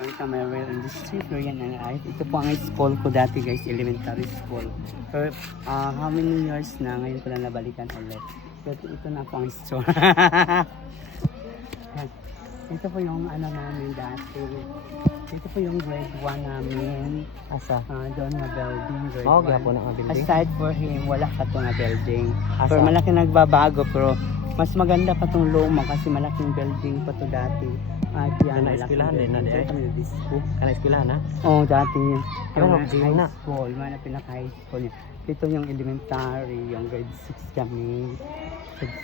Ito may real industry, pero yan ang ay. Ito po ang school ko dati guys, elementary school. Pero how many years na, ngayon ko na nabalikan ulit. Pero ito na po ang store. Ito po yung ano namin dati. Ito po yung grade 1 namin. Asa? Doon na building, grade Mao 1. gyapon ang building. Aside for him, wala pa to na building. Asa? Pero malaki nagbabago, pero mas maganda pa tong luma kasi malaking building pa to dati. Diyan, Na eskwelahan din na di ay? Kami disco. Kana eskwelahan na? Oo, dati. Pero Yung zero high na. school, mga pinaka-high school niya. Ito yung elementary, yung grade 6 kami. Grade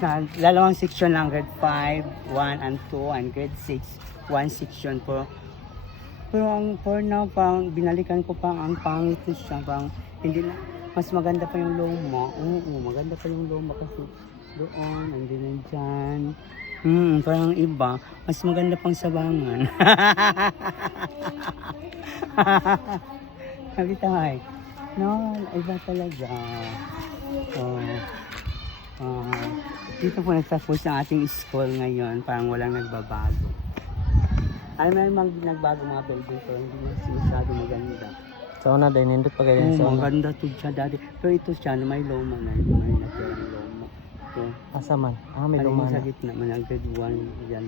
5. Dalawang section lang, grade 5, 1 and 2, and grade 6, 1 section po. Pero ang for now, pang binalikan ko pa ang pangit siya, pang hindi na, mas maganda pa yung luma. Oo, maganda pa yung luma kasi doon, hindi na dyan. Parang iba, mas maganda pang sabangan. Sabi tayo, no, iba talaga. Dito po nagtapos ang ating school ngayon, parang walang nagbabago. Ay, may nagbago mga building pero hindi masyado maganda. So na din nindot pa kayo sa una. Maganda to siya dati. Pero ito siya, may loma na, may natirang loma. Ito. Asa man? May Ano luma yung sa na. gitna man, ang grade 1 yan.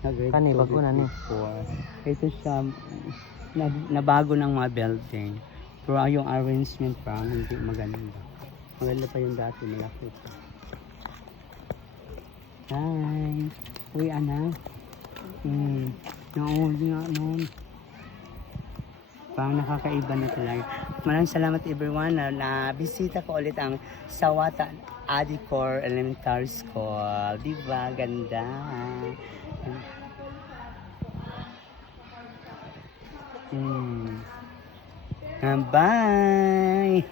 Na grade Kani, 2, bago na ni. grade 4. Ito siya, nabago ng mga building. Pero yung arrangement parang hindi maganda. Maganda pa yung dati, malaki pa. Hi! Uy, anak. Nauli nga noon. Parang nakakaiba na talaga. Maraming salamat everyone na bisita ko ulit ang Sawata Adicor Elementary School. Diba? Ganda. Bye!